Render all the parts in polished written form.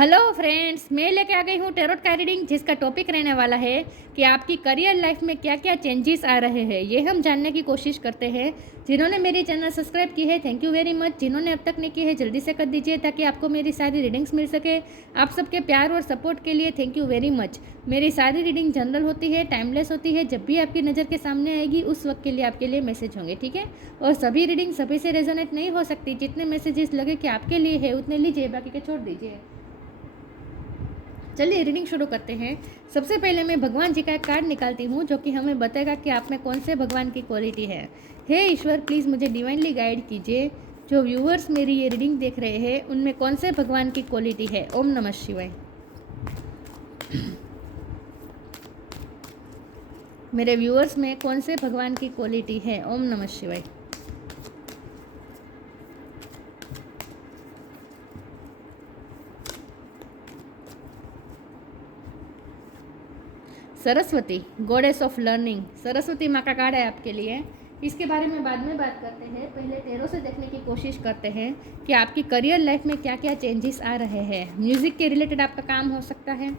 Hello friends, मैं लेके आ गई हूँ टैरोट का रीडिंग, जिसका टॉपिक रहने वाला है कि आपकी करियर लाइफ में क्या क्या चेंजेस आ रहे हैं। ये हम जानने की कोशिश करते हैं। जिन्होंने मेरी चैनल सब्सक्राइब की है, थैंक यू वेरी मच। जिन्होंने अब तक नहीं की है, जल्दी से कर दीजिए ताकि आपको मेरी सारी रीडिंग्स मिल सके। आप सबके प्यार और सपोर्ट के लिए थैंक यू वेरी मच। मेरी सारी रीडिंग जनरल होती है, टाइमलेस होती है। जब भी आपकी नज़र के सामने आएगी उस वक्त के लिए आपके लिए मैसेज होंगे, ठीक है। और सभी रीडिंग सभी से रेजोनेट नहीं हो सकती। जितने मैसेजेस लगे कि आपके लिए है उतने लीजिए, बाकी के छोड़ दीजिए। चलिए रीडिंग शुरू करते हैं। सबसे पहले मैं भगवान जी का एक कार्ड निकालती हूँ जो कि हमें बताएगा कि आप में कौन से भगवान की क्वालिटी है। हे ईश्वर, प्लीज़ मुझे डिवाइनली गाइड कीजिए। जो व्यूअर्स मेरी ये रीडिंग देख रहे हैं उनमें कौन से भगवान की क्वालिटी है। ओम नमः शिवाय। मेरे व्यूअर्स में कौन से भगवान की क्वालिटी है। ओम नमः शिवाय। Saraswati, goddess of learning. Saraswati माँ का कार्ड है आपके लिए। इसके बारे में बाद में बात करते हैं। पहले टैरो से देखने की कोशिश करते हैं कि आपकी करियर लाइफ में क्या क्या चेंजेस आ रहे हैं। म्यूज़िक के रिलेटेड आपका काम हो सकता है,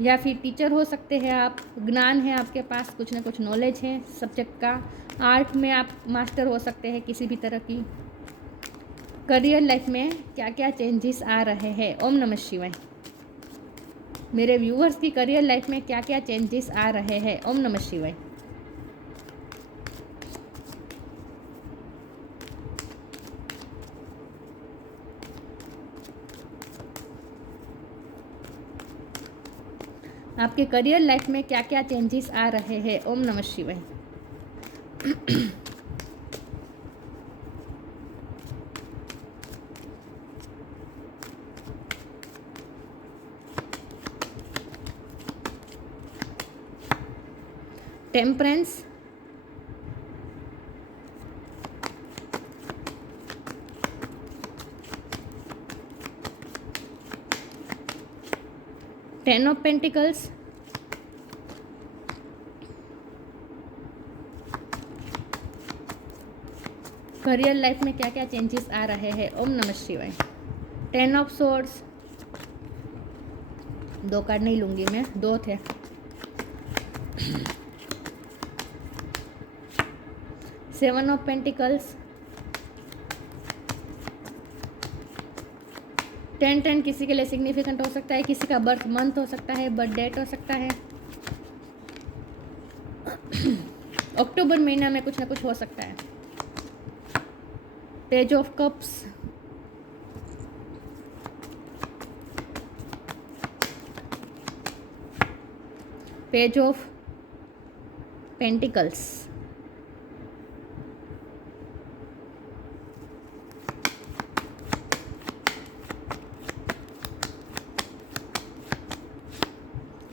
या फिर टीचर हो सकते हैं आप। ज्ञान है आपके पास, कुछ ना कुछ नॉलेज है सब्जेक्ट का। आर्ट में आप मास्टर हो सकते हैं किसी भी तरह की। करियर लाइफ में क्या क्या चेंजेस आ रहे हैं। ओम नमः शिवाय। मेरे व्यूअर्स की करियर लाइफ में क्या क्या चेंजेस आ रहे हैं। ओम नमः शिवाय। आपके करियर लाइफ में क्या क्या चेंजेस आ रहे हैं। ओम नमः शिवाय। Temperance, ten of pentacles, career life में क्या क्या चेंजेस आ रहे हैं। ओम नमः शिवाय। टेन ऑफ सोर्ड्स, दो कार्ड नहीं लूंगी मैं, दो थे। सेवन ऑफ पेंटिकल्स, 10 किसी के लिए सिग्निफिकेंट हो सकता है, किसी का बर्थ मंथ हो सकता है, बर्थ डेट हो सकता है। अक्टूबर महीना में कुछ ना कुछ हो सकता है। Page of cups, page of pentacles,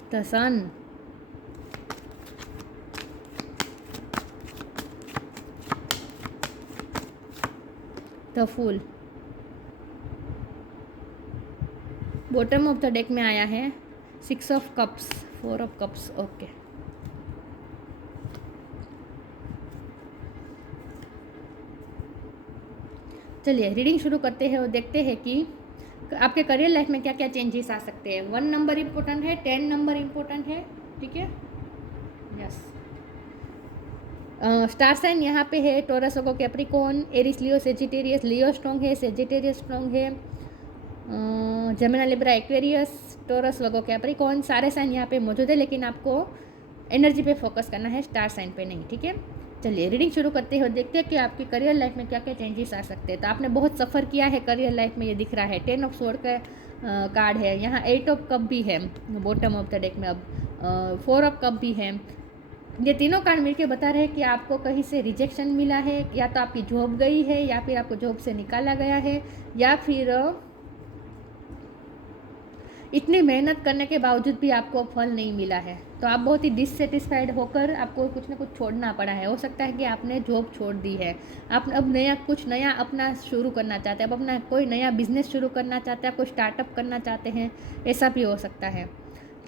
the sun, the fool. Bottom of the deck में आया है 6 of cups, 4 of cups. Okay, चलिए रीडिंग शुरू करते हैं और देखते हैं कि आपके करियर लाइफ में क्या क्या चेंजेस आ सकते हैं। 1 नंबर इम्पोर्टेंट है, 10 नंबर इम्पोर्टेंट है, ठीक है। यस, स्टार साइन यहाँ पे है टॉरस, वर्गो, कैप्रिकॉर्न, एरिस, लियो, सेजिटेरियस। लियो स्ट्रॉन्ग है, सेजिटेरियस स्ट्रॉन्ग है, जेमिनी, लिब्रा, एक्वेरियस, टॉरस, वर्गो, कैप्रिकॉर्न। सारे साइन यहाँ पे मौजूद है, लेकिन आपको एनर्जी पे फोकस करना है, स्टार साइन पे नहीं, ठीक है। चलिए रीडिंग शुरू करते हैं और देखते हैं कि आपकी करियर लाइफ में क्या क्या चेंजेस आ सकते हैं। तो आपने बहुत सफ़र किया है करियर लाइफ में, ये दिख रहा है। 10 ऑफ सोर्ड का कार्ड है यहाँ। 8 ऑफ कप भी है बॉटम ऑफ द डेक में। अब 4 ऑफ कप भी है। ये तीनों कार्ड मिलके बता रहे हैं कि आपको कहीं से रिजेक्शन मिला है, या तो आपकी जॉब गई है, या फिर आपको जॉब से निकाला गया है, या फिर इतनी मेहनत करने के बावजूद भी आपको फल नहीं मिला है। तो आप बहुत ही डिससेटिस्फाइड होकर आपको कुछ ना कुछ छोड़ना पड़ा है। हो सकता है कि आपने जॉब छोड़ दी है, आप अब कुछ नया अपना शुरू करना चाहते हैं, अब अपना कोई नया बिजनेस शुरू करना चाहते हैं, कोई स्टार्टअप करना चाहते हैं, ऐसा भी हो सकता है।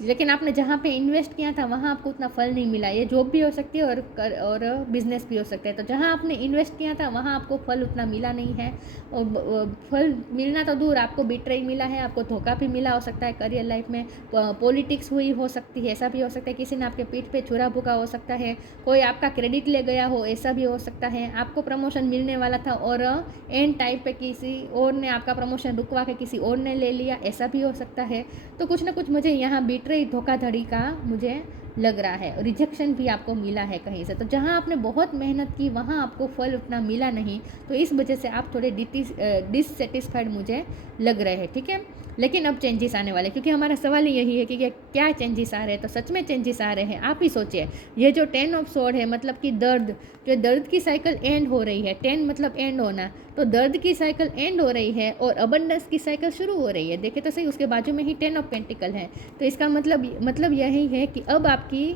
लेकिन आपने जहाँ पे इन्वेस्ट किया था वहाँ आपको उतना फल नहीं मिला। ये जॉब भी हो सकती है और बिजनेस भी हो सकता है। तो जहाँ आपने इन्वेस्ट किया था वहाँ आपको फल उतना मिला नहीं है, और फल मिलना तो दूर, आपको बिट्रेई मिला है, आपको धोखा भी मिला हो सकता है करियर लाइफ में, पॉलिटिक्स हुई हो सकती है, ऐसा भी हो सकता है, किसी ने आपके पीठ पे छुरा भूका हो सकता है, कोई आपका क्रेडिट ले गया हो, ऐसा भी हो सकता है। आपको प्रमोशन मिलने वाला था और एंड टाइम पे किसी और ने आपका प्रमोशन रुकवा के किसी और ने ले लिया, ऐसा भी हो सकता है। तो कुछ ना कुछ मुझे यहाँ बिट्रेई, धोखाधड़ी का मुझे लग रहा है। रिजेक्शन भी आपको मिला है कहीं से। तो जहाँ आपने बहुत मेहनत की वहाँ आपको फल उतना मिला नहीं, तो इस वजह से आप थोड़े डिससेटिस्फाइड मुझे लग रहे हैं, ठीक है। लेकिन अब चेंजेस आने वाले, क्योंकि हमारा सवाल यही है कि क्या चेंजेस आ रहे हैं। तो सच में चेंजेस आ रहे हैं। आप ही सोचिए, ये जो 10 ऑफ स्वॉर्ड है, मतलब कि दर्द की साइकिल एंड हो रही है। 10 मतलब एंड होना, तो दर्द की साइकिल एंड हो रही है और अबंडेंस की साइकिल शुरू हो रही है। देखे तो सही, उसके बाजू में ही 10 ऑफ पेंटिकल है। तो इसका मतलब यही है कि अब आपकी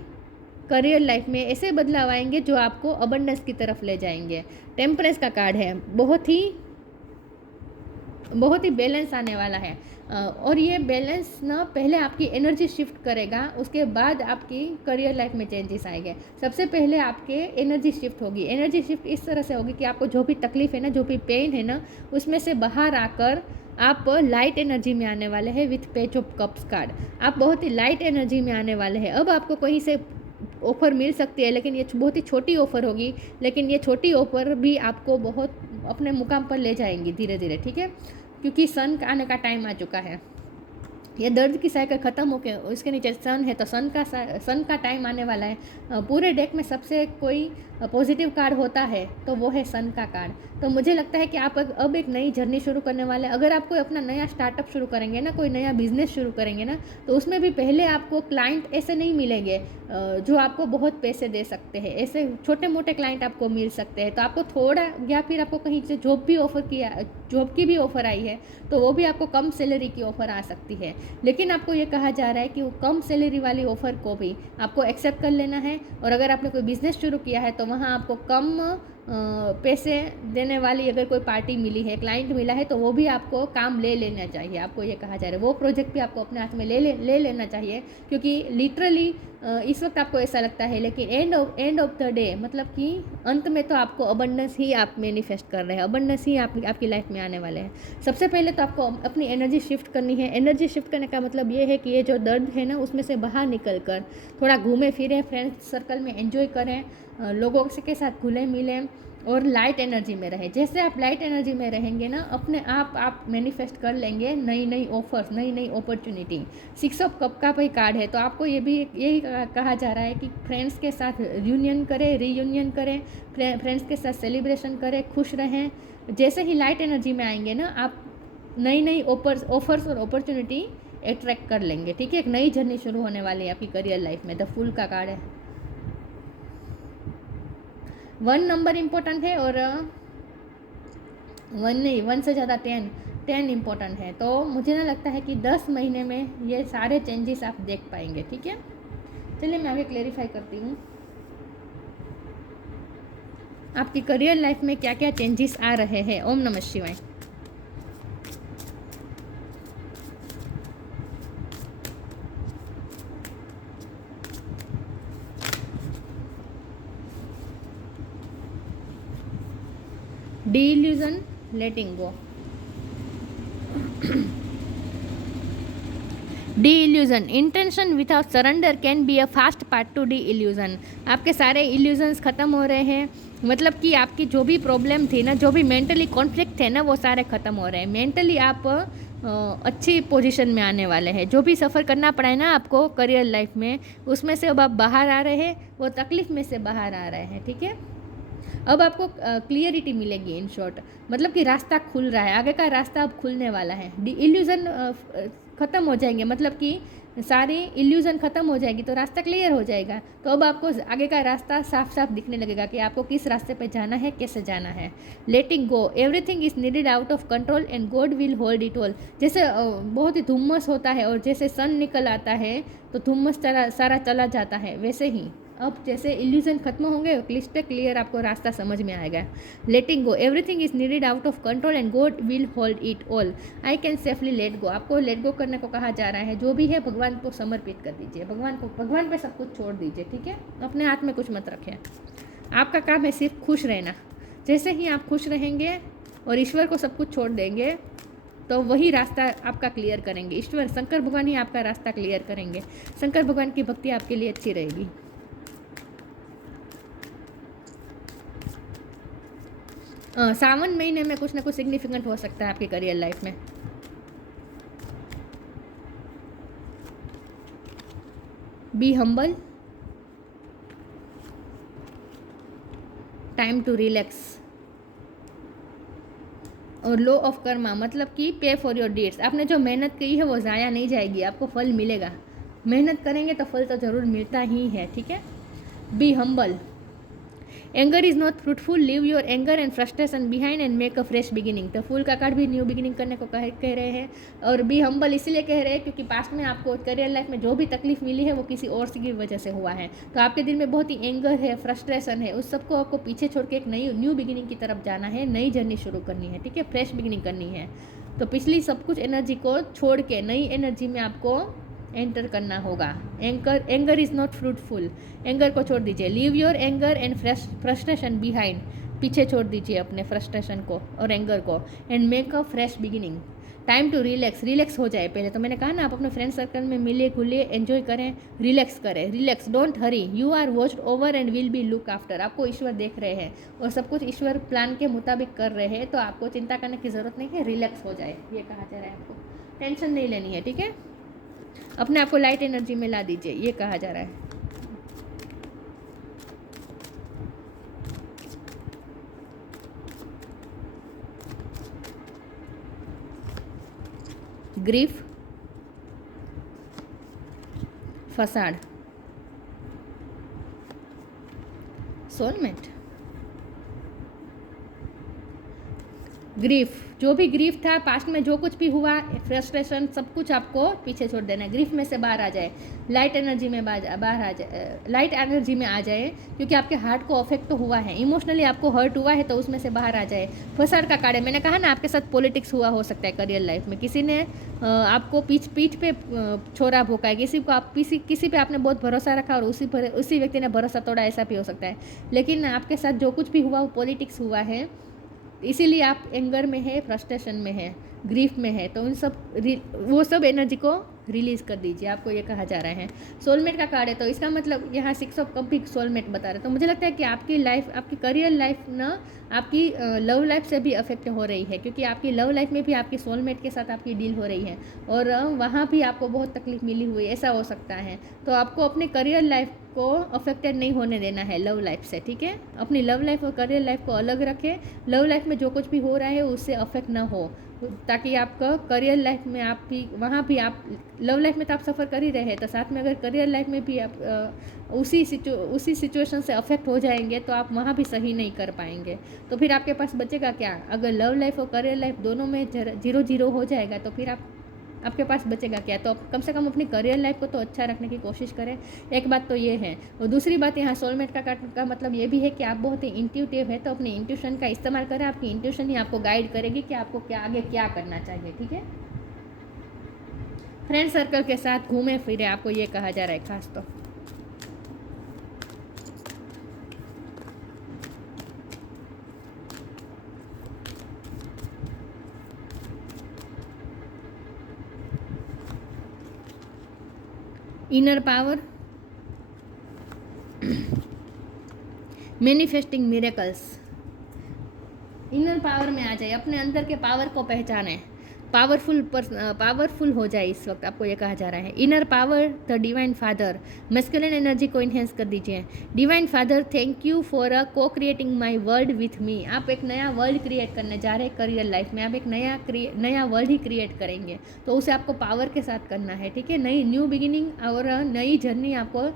करियर लाइफ में ऐसे बदलाव आएंगे जो आपको अबंडेंस की तरफ ले जाएंगे। टेम्परेंस का कार्ड है, बहुत ही बैलेंस आने वाला है। और ये बैलेंस ना पहले आपकी एनर्जी शिफ्ट करेगा, उसके बाद आपकी करियर लाइफ में चेंजेस आएंगे। सबसे पहले आपके एनर्जी शिफ्ट होगी। एनर्जी शिफ्ट इस तरह से होगी कि आपको जो भी तकलीफ है ना, जो भी पेन है ना, उसमें से बाहर आकर आप लाइट एनर्जी में आने वाले हैं with page of cups card. आप बहुत ही लाइट एनर्जी में आने वाले हैं। अब आपको कहीं से ऑफ़र मिल सकती है, लेकिन ये बहुत ही छोटी ऑफ़र होगी, लेकिन ये छोटी ऑफ़र भी आपको बहुत अपने मुकाम पर ले जाएंगी धीरे धीरे, ठीक है। क्योंकि सन का आने का टाइम आ चुका है। ये दर्द की साइकिल ख़त्म होकर उसके नीचे सन है, तो सन का टाइम आने वाला है। पूरे डेक में सबसे कोई पॉजिटिव कार्ड होता है तो वो है सन का कार्ड। तो मुझे लगता है कि आप अब एक नई जर्नी शुरू करने वाले हैं। अगर आप कोई अपना नया स्टार्टअप शुरू करेंगे ना, कोई नया बिजनेस शुरू करेंगे ना, तो उसमें भी पहले आपको क्लाइंट ऐसे नहीं मिलेंगे जो आपको बहुत पैसे दे सकते हैं। ऐसे छोटे मोटे क्लाइंट आपको मिल सकते हैं। तो आपको थोड़ा, या फिर आपको कहीं से जॉब की भी ऑफ़र आई है, तो वो भी आपको कम सैलरी की ऑफ़र आ सकती है। लेकिन आपको ये कहा जा रहा है कि वो कम सैलरी वाली ऑफ़र को भी आपको एक्सेप्ट कर लेना है। और अगर आपने कोई बिज़नेस शुरू किया है तो वहाँ आपको कम पैसे देने वाली अगर कोई पार्टी मिली है, क्लाइंट मिला है, तो वो भी आपको काम ले लेना चाहिए। आपको ये कहा जा रहा है वो प्रोजेक्ट भी आपको अपने हाथ में ले लेना चाहिए। क्योंकि लिटरली इस वक्त आपको ऐसा लगता है, लेकिन एंड ऑफ द डे, मतलब कि अंत में तो आपको अबंडेंस ही आप मैनिफेस्ट कर रहे हैं, अबंडेंस ही आपकी लाइफ में आने वाले हैं। सबसे पहले तो आपको अपनी एनर्जी शिफ्ट करनी है। एनर्जी शिफ्ट करने का मतलब ये है कि ये जो दर्द है ना, उसमें से बाहर निकल कर थोड़ा घूमे फिरें, फ्रेंड्स सर्कल में एंजॉय करें, लोगों के साथ घुले मिलें और लाइट एनर्जी में रहें। जैसे आप लाइट एनर्जी में रहेंगे ना, अपने आप मैनिफेस्ट कर लेंगे नई ऑफर्स, नई अपॉर्चुनिटी। 6 ऑफ कप का भाई कार्ड है, तो आपको यही कहा जा रहा है कि फ्रेंड्स के साथ रीयूनियन करें, फ्रेंड्स के साथ सेलिब्रेशन करें, खुश रहें। जैसे ही लाइट एनर्जी में आएंगे ना, आप नई ऑफर्स और अपॉर्चुनिटी अट्रैक्ट कर लेंगे, ठीक है। एक नई जर्नी शुरू होने वाली है आपकी करियर लाइफ में। द फूल का कार्ड है। 1 नंबर इम्पोर्टेंट है और 1 से ज़्यादा 10 इम्पोर्टेंट है। तो मुझे ना लगता है कि 10 महीने में ये सारे चेंजेस आप देख पाएंगे, ठीक है। चलिए मैं आगे क्लेरिफाई करती हूँ आपकी करियर लाइफ में क्या क्या चेंजेस आ रहे हैं। ओम नमः शिवाय। De-illusion, letting go. De-illusion, intention without surrender can be a fast path to de-illusion. आपके सारे इल्यूजन्स ख़त्म हो रहे हैं। मतलब कि आपकी जो भी प्रॉब्लम थी ना, जो भी मेंटली कॉन्फ्लिक्ट थे ना, वो सारे ख़त्म हो रहे हैं। मेंटली आप अच्छी पोजीशन में आने वाले हैं। जो भी सफ़र करना पड़ा है ना आपको करियर लाइफ में, उसमें से अब आप बाहर आ रहे हैं, वो तकलीफ़ में से बाहर आ रहे हैं, ठीक है। अब आपको क्लियरिटी मिलेगी, इन शॉर्ट मतलब कि रास्ता खुल रहा है, आगे का रास्ता अब खुलने वाला है। इल्यूज़न ख़त्म हो जाएंगे, मतलब कि सारी इल्यूज़न ख़त्म हो जाएगी तो रास्ता क्लियर हो जाएगा। तो अब आपको आगे का रास्ता साफ साफ दिखने लगेगा कि आपको किस रास्ते पे जाना है, कैसे जाना है। Letting go, everything is needed out of control and God will hold it all. जैसे बहुत ही धुम्मस होता है और जैसे सन निकल आता है तो धुम्मस सारा चला जाता है, वैसे ही अब जैसे इल्यूजन खत्म होंगे, क्लिस्टर क्लियर आपको रास्ता समझ में आएगा. Letting go, everything is needed out of control and God will hold it all. I can safely let go. आपको लेट गो करने को कहा जा रहा है. जो भी है भगवान को समर्पित कर दीजिए, भगवान पे सब कुछ छोड़ दीजिए. ठीक है, अपने हाथ में कुछ मत रखें. आपका काम है सिर्फ खुश रहना. जैसे ही आप खुश रहेंगे और ईश्वर को सब कुछ छोड़ देंगे तो वही रास्ता आपका क्लियर करेंगे. ईश्वर शंकर भगवान ही आपका रास्ता क्लियर करेंगे. शंकर भगवान की भक्ति आपके लिए अच्छी रहेगी. सावन महीने में कुछ ना कुछ सिग्निफिकेंट हो सकता है आपकी करियर लाइफ में. Be humble, time to relax. और लॉ ऑफ कर्मा मतलब कि पे फॉर योर डीड्स. आपने जो मेहनत की है वो ज़ाया नहीं जाएगी, आपको फल मिलेगा. मेहनत करेंगे तो फल तो ज़रूर मिलता ही है. ठीक है. Be humble. Anger is not fruitful. Leave your anger and frustration behind and make a fresh beginning. तो फूल का कार्ड भी न्यू बिगिनिंग करने को कह रहे हैं. और बी हम्बल इसीलिए कह रहे हैं क्योंकि पास्ट में आपको करियर लाइफ में जो भी तकलीफ मिली है वो किसी और की वजह से हुआ है. तो आपके दिल में बहुत ही एंगर है, फ्रस्ट्रेशन है. उस सबको आपको पीछे छोड़ के एक नई न्यू बिगिनिंग की तरफ जाना है, नई जर्नी शुरू करनी है. ठीक है, फ्रेश बिगिनिंग करनी है. तो पिछली सब कुछ एनर्जी को छोड़ के नई एनर्जी में आपको एंटर करना होगा. Anger is not fruitful. Anger को छोड़ दीजिए. Leave your anger and frustration behind. पीछे छोड़ दीजिए अपने फ्रस्ट्रेशन को और एंगर को. And make a fresh beginning. Time to relax. Relax हो जाए पहले. तो मैंने कहा ना, आप अपने फ्रेंड सर्कल में मिलिए, घुलिए, एंजॉय करें, रिलैक्स करें. Relax, don't hurry. You are watched over and will be look after. आपको ईश्वर देख रहे हैं और सब कुछ ईश्वर प्लान के मुताबिक कर रहे हैं. तो आपको चिंता करने की ज़रूरत नहीं है. रिलैक्स हो जाए, ये कहा जा रहा है आपको. टेंशन नहीं लेनी है. ठीक है, अपने आप को लाइट एनर्जी में ला दीजिए, ये कहा जा रहा है. Grief, facade, soulmate. ग्रीफ, जो भी ग्रीफ था पास्ट में, जो कुछ भी हुआ, फ्रस्ट्रेशन, सब कुछ आपको पीछे छोड़ देना है. ग्रीफ में से बाहर आ जाए, लाइट एनर्जी में बाहर आ जाए, लाइट एनर्जी में आ जाए. क्योंकि आपके हार्ट को अफेक्ट तो हुआ है, इमोशनली आपको हर्ट हुआ है, तो उसमें से बाहर आ जाए. फसाड का कार्ड है. मैंने कहा ना, आपके साथ पॉलिटिक्स हुआ हो सकता है करियर लाइफ में. किसी ने आपको पीठ पे छोरा भोंका है. किसी को आप किसी पे आपने बहुत भरोसा रखा और उसी व्यक्ति ने भरोसा तोड़ा, ऐसा भी हो सकता है. लेकिन आपके साथ जो कुछ भी हुआ वो पॉलिटिक्स हुआ है, इसीलिए आप एंगर में है, फ्रस्ट्रेशन में है, ग्रीफ में है. तो उन सब वो सब एनर्जी को रिलीज़ कर दीजिए, आपको ये कहा जा रहा है. सोलमेट का कार्ड है, तो इसका मतलब यहाँ 6 ऑफ कप भी सोलमेट बता रहे हैं. तो मुझे लगता है कि आपकी लाइफ, आपकी करियर लाइफ ना आपकी लव लाइफ से भी अफेक्ट हो रही है. क्योंकि आपकी लव लाइफ में भी आपकी सोलमेट के साथ आपकी डील हो रही है और वहाँ भी आपको बहुत तकलीफ मिली हुई, ऐसा हो सकता है. तो आपको अपने करियर लाइफ को अफेक्टेड नहीं होने देना है लव लाइफ से. ठीक है, अपनी लव लाइफ और करियर लाइफ को अलग रखें. लव लाइफ में जो कुछ भी हो रहा है उससे अफेक्ट ना हो, ताकि आपका करियर लाइफ में आप भी, वहाँ भी आप लव लाइफ में तो आप सफ़र कर ही रहे हैं, तो साथ में अगर करियर लाइफ में भी आप उसी सिचुएशन से अफेक्ट हो जाएंगे तो आप वहाँ भी सही नहीं कर पाएंगे. तो फिर आपके पास बचेगा क्या? अगर लव लाइफ और करियर लाइफ दोनों में 0-0 हो जाएगा तो फिर आपके पास बचेगा क्या? तो कम से कम अपनी करियर लाइफ को तो अच्छा रखने की कोशिश करें. एक बात तो ये है. और दूसरी बात, यहाँ सोलमेट का मतलब ये भी है कि आप बहुत ही इंट्यूटिव है, तो अपने इंट्यूशन का इस्तेमाल करें. आपकी इंट्यूशन ही आपको गाइड करेगी कि आपको आगे क्या करना चाहिए. ठीक है, फ्रेंड सर्कल के साथ घूमे फिरे, आपको ये कहा जा रहा है खास. तो inner power, manifesting miracles. Inner power में आ जाए, अपने अंदर के पावर को पहचाने, पावरफुल हो जाए. इस वक्त आपको ये कहा जा रहा है. Inner power, the divine father. Masculine energy को इन्हेंस कर दीजिए. Divine father, thank you for को creating my world with me. आप एक नया वर्ल्ड क्रिएट करने जा रहे हैं करियर लाइफ में. आप एक नया वर्ल्ड ही क्रिएट करेंगे, तो उसे आपको पावर के साथ करना है. ठीक है, नई न्यू बिगिनिंग और नई जर्नी आपको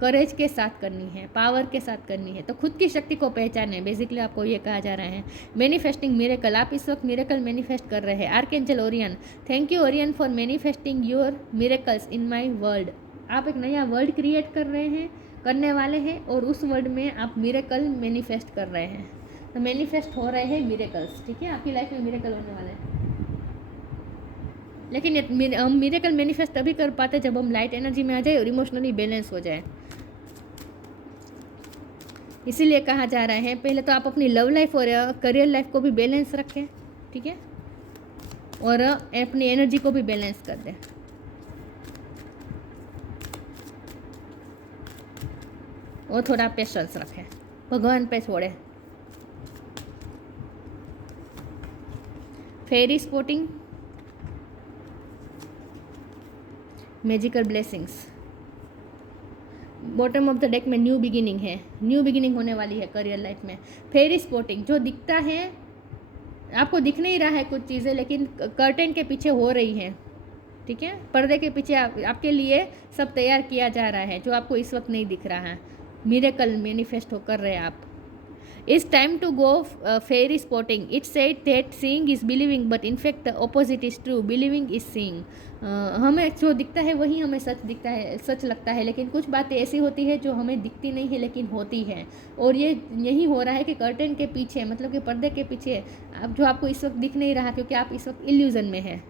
करेज के साथ करनी है, पावर के साथ करनी है. तो खुद की शक्ति को पहचाने, बेसिकली आपको ये कहा जा रहा है. मैनिफेस्टिंग मिरेकल, आप इस वक्त मिरेकल मैनिफेस्ट कर रहे हैं. Archangel Orion, thank you Orion for manifesting your miracles in my world. आप एक नया वर्ल्ड क्रिएट कर रहे हैं करने वाले हैं और उस वर्ड में आप मिरेकल मैनिफेस्ट कर रहे हैं। तो मैनिफेस्ट हो रहे हैं मिरेकल्स, ठीक है, आपकी लाइफ में मिरेकल होने वाले हैं। लेकिन हम मिरेकल मैनिफेस्ट तभी कर पाते जब हम लाइट एनर्जी में आ जाए और इमोशनली बैलेंस हो जाए। इसीलिए कहा जा रहा है पहले तो आप अपनी लव लाइफ और करियर लाइफ को भी बैलेंस रखें, ठीक है, और अपनी एनर्जी को भी बैलेंस कर दें। और थोड़ा पेशेंस रखें, भगवान पे छोड़े। Fairy sporting, magical blessings. Bottom of the deck में न्यू बिगिनिंग है, न्यू बिगिनिंग होने वाली है करियर लाइफ में। फेरी स्पोर्टिंग, जो दिखता है आपको दिख नहीं रहा है कुछ चीज़ें, लेकिन कर्टेन के पीछे हो रही है, ठीक है, पर्दे के पीछे आपके लिए सब तैयार किया जा रहा है जो आपको इस वक्त नहीं दिख रहा है। मिरेकल मैनिफेस्ट कर रहे हैं आप। It's time to go fairy spotting. It said that seeing is believing, but in fact the opposite is true. Believing is seeing. हमें जो दिखता है वही हमें सच दिखता है, सच लगता है, लेकिन कुछ बातें ऐसी होती है जो हमें दिखती नहीं है लेकिन होती है। और ये यही हो रहा है कि कर्टेन के पीछे, मतलब कि पर्दे के पीछे अब जो आपको इस वक्त दिख नहीं रहा, क्योंकि आप इस वक्त इल्यूजन में है।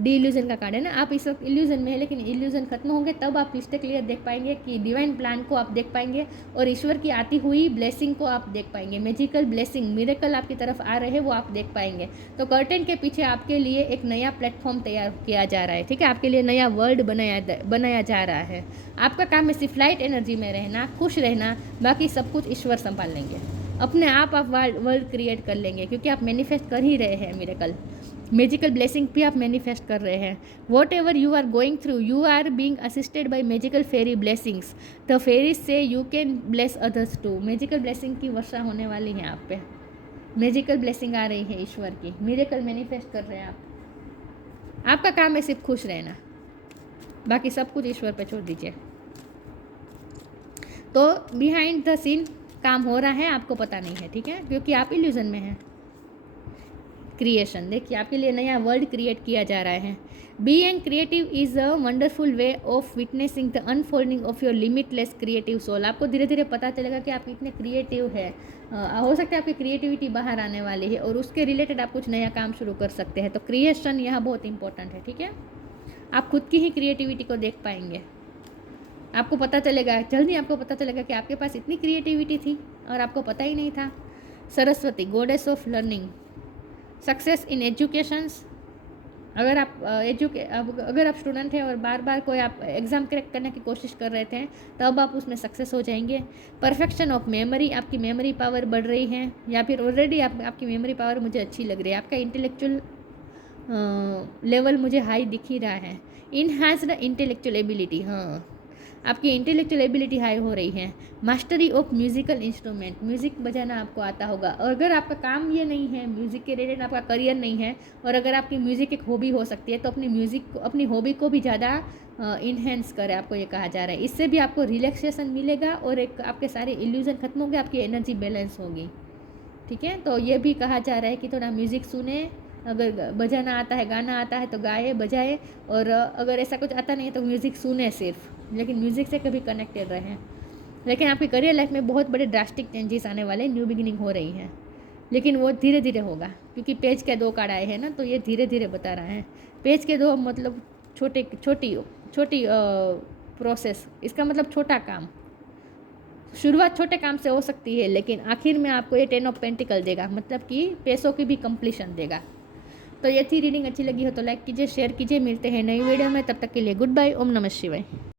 डी इल्यूजन का कार्ड है ना, आप इस वक्त इल्यूजन में है, लेकिन इल्यूजन खत्म होंगे तब आप क्लिस्टर क्लियर देख पाएंगे कि डिवाइन प्लान को आप देख पाएंगे और ईश्वर की आती हुई ब्लेसिंग को आप देख पाएंगे। मैजिकल ब्लेसिंग, मिरेकल आपकी तरफ आ रहे हैं वो आप देख पाएंगे। तो कर्टेन के पीछे आपके लिए एक नया प्लेटफॉर्म तैयार किया जा रहा है, ठीक है, आपके लिए नया वर्ल्ड बनाया जा रहा है। आपका काम है सिर्फ लाइट एनर्जी में रहना, खुश रहना, बाकी सब कुछ ईश्वर संभाल लेंगे। अपने आप वर्ल्ड क्रिएट कर लेंगे, क्योंकि आप मैनिफेस्ट कर ही रहे हैं मिरेकल। मैजिकल ब्लेसिंग भी आप मैनिफेस्ट कर रहे हैं। Whatever you are going through, you are being assisted by magical fairy blessings. The fairies से you can bless others too. Magical blessing की वर्षा होने वाली है आप पे, मैजिकल ब्लेसिंग आ रही है ईश्वर की, मिरेकल मैनिफेस्ट कर रहे हैं आप। आपका काम है सिर्फ खुश रहना, बाकी सब कुछ ईश्वर पे छोड़ दीजिए। तो बिहाइंड द सीन काम हो रहा है, आपको पता नहीं है, ठीक है, क्योंकि आप इल्यूजन में हैं। क्रिएशन, देखिए आपके लिए नया वर्ल्ड क्रिएट किया जा रहा है। Being creative is a wonderful way of witnessing the unfolding of your limitless creative soul. आपको धीरे धीरे पता चलेगा कि आप कितने क्रिएटिव है। हो सकता है आपकी क्रिएटिविटी बाहर आने वाली है और उसके रिलेटेड आप कुछ नया काम शुरू कर सकते हैं। तो क्रिएशन यहाँ बहुत इंपॉर्टेंट है, ठीक है, आप खुद की ही क्रिएटिविटी को देख पाएंगे। आपको पता चलेगा, जल्दी आपको पता चलेगा कि आपके पास इतनी क्रिएटिविटी थी और आपको पता ही नहीं था। Saraswati, goddess of learning. Success in educations, अगर आप स्टूडेंट हैं और बार बार कोई आप एग्ज़ाम क्रैक करने की कोशिश कर रहे थे, तब आप उसमें सक्सेस हो जाएंगे। परफेक्शन ऑफ मेमोरी, आपकी मेमोरी पावर बढ़ रही है, या फिर ऑलरेडी आपकी मेमोरी पावर मुझे अच्छी लग रही है। आपका इंटेलेक्चुअल लेवल मुझे हाई दिख ही रहा है। इनहांस्ड इंटेलेक्चुअल एबिलिटी, हाँ, आपकी इंटेलेक्चुअल एबिलिटी हाई हो रही है। Mastery of musical instrument, music बजाना आपको आता होगा। और अगर आपका काम ये नहीं है, म्यूज़िक के रिलेटेड आपका करियर नहीं है, और अगर आपकी म्यूज़िक एक हॉबी हो सकती है, तो अपनी म्यूज़िक को, अपनी हॉबी को भी ज़्यादा इन्हेंस करें, आपको ये कहा जा रहा है। इससे भी आपको रिलैक्सेशन मिलेगा और एक आपके सारे इल्यूजन खत्म होंगे, आपकी एनर्जी बैलेंस होगी, ठीक है। तो ये भी कहा जा रहा है कि थोड़ा म्यूज़िक सुने, अगर बजाना आता है, गाना आता है तो गाए, बजाए, और अगर ऐसा कुछ आता नहीं है तो म्यूज़िक सुने सिर्फ, लेकिन म्यूज़िक से कभी कनेक्टेड रहें। लेकिन आपकी करियर लाइफ में बहुत बड़े ड्रास्टिक चेंजेस आने वाले, न्यू बिगिनिंग हो रही है, लेकिन वो धीरे धीरे होगा, क्योंकि पेज के 2 कार्ड आए हैं ना, तो ये धीरे धीरे बता रहा है। पेज के 2 मतलब छोटी प्रोसेस, इसका मतलब छोटा काम। शुरुआत छोटे काम से हो सकती है, लेकिन आखिर में आपको ये 10 ऑफ पेंटिकल देगा, मतलब कि पैसों की भी कंप्लीशन देगा। तो ये थी रीडिंग, अच्छी लगी हो तो लाइक कीजिए, शेयर कीजिए। मिलते हैं नई वीडियो में, तब तक के लिए गुड बाय। ओम नमः शिवाय।